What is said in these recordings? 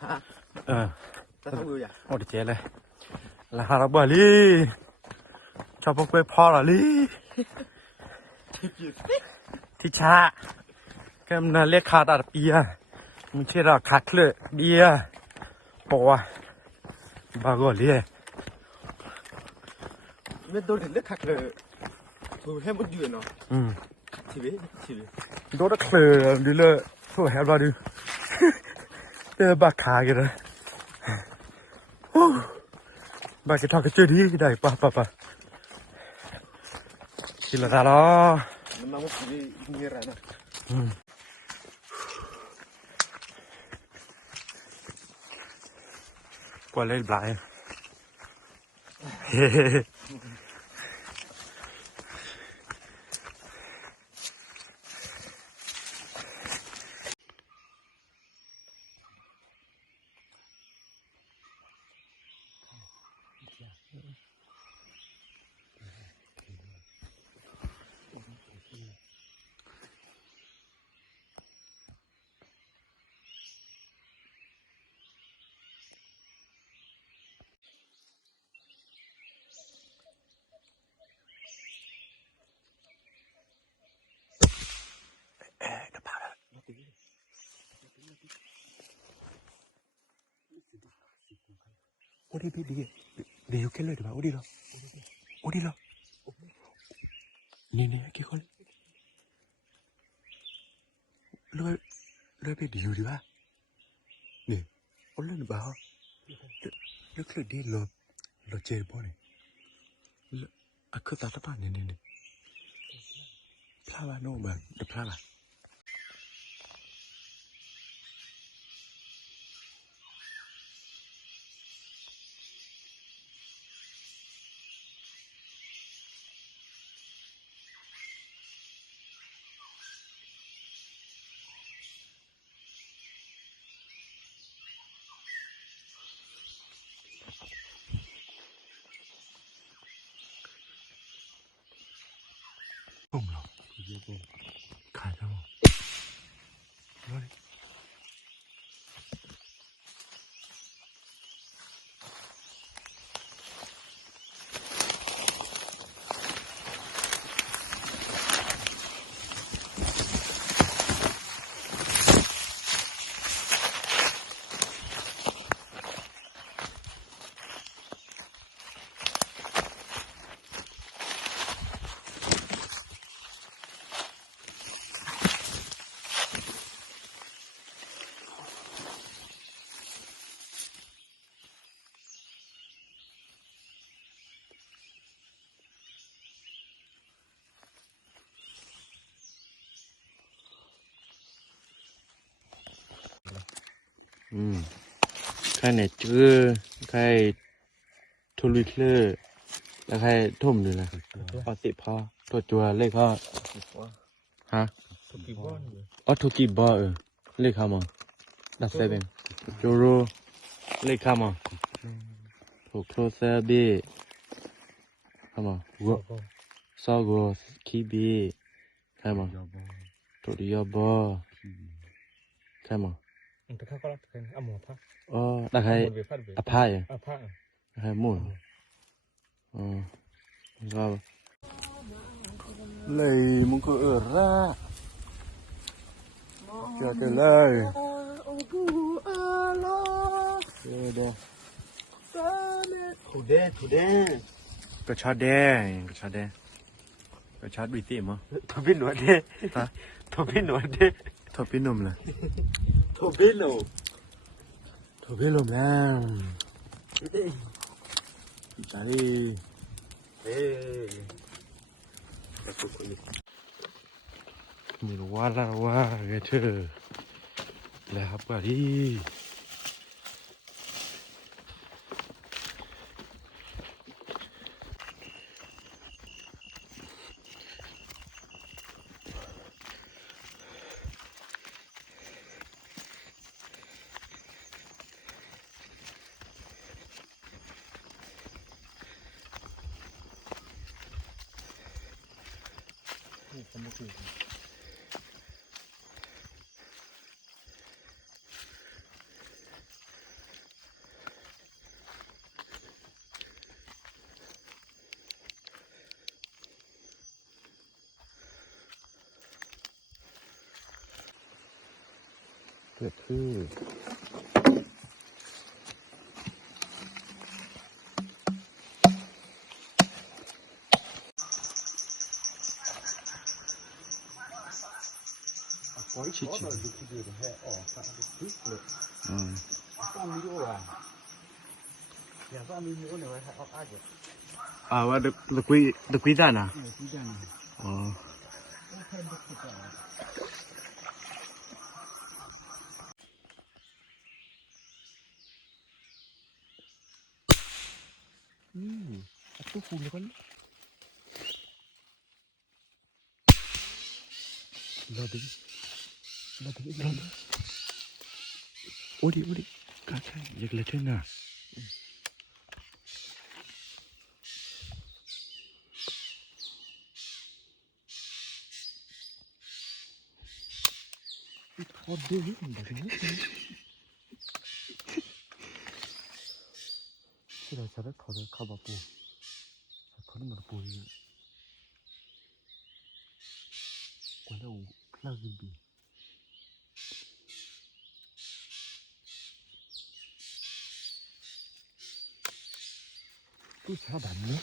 ta không người à một chế này là nó bờ đi cho bốc quê pho là đi thì cha cái nóเรียกขาดเบียร์มึงเชื่อเราขาดเลยเบียร์ปะบางคนเลย men tôi đến nước khác là tôi hay một chuyện nó chỉ biết đó đã khờ điเลยthôi hẹn vào điเจอบาขากันเลยบาcái thằng cái chơi đi cái này pa chỉ là đó nó một cái gì ra nè qua lên lại ô đi đi okเลยเดี๋ยวโอ้ดีเหรอนี่กี่คนเลยไปดีอยู่ดีวะนี่โอ้เล่นบ้าแล้วคือดีเราเจ็บป่ะเนี่ยอะคือตาตาบ้านนี่พลาดโน่แบบเดี๋ยวพลาดตุ้มหรอขายแล้วร้อยใครเนี่ยจื้อใครทุลิเคอร์แล้วใครทุ่มเลยนะพอสิพ่อตัวจัวเลขพ่อฮะทุกีบอเลขข้ามาดับเซเว่นจูโรเลขข้ามาถูกโครเซบีข้ามาวัวซอโกคีบีข้ามาตัวดิยอบอข้ามาแต่ข้าก็รักกันอ่ะหมอพักได้ใครอภัยใครมั่วก็เลยมึงก็ร่าเจอกันเลยเด้thủ đêก็ชาแดก็ชาบิติมั้ง thổ biết nói đê thổ biết nói đê ทบพี่หนุ่มเลย thổ biết lồ ทบพี่หนุ่มแล้วจ่าดิ มีรู้ว่าไงเธอแล้วครับก็ดี 그ว่าตะกุยด้านน่ะอ๋อตู้คูแล้วกันรอดิโอ้ดิกาใช่อยากเล่นน่ะทอดด้วยมันแบบนี้ที่เราจะได้ทอดข้าวบะปูทอดมันปูนี่กว่าเราคลากินบีตู้ชาแบบนี้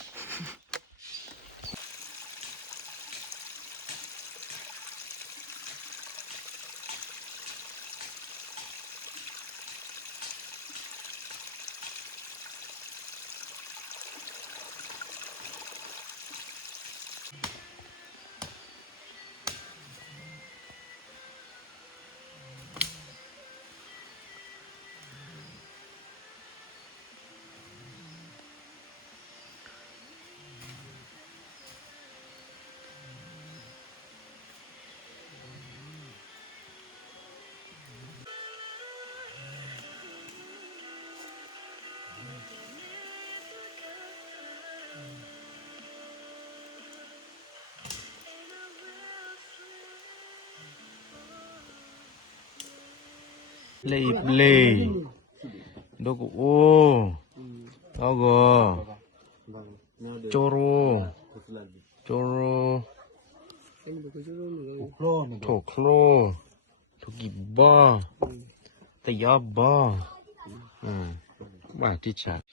เลยดอกโอ้ดอกโจโรโถโครทุกิบ้าแต่ยาบ้ามาที่ฉาก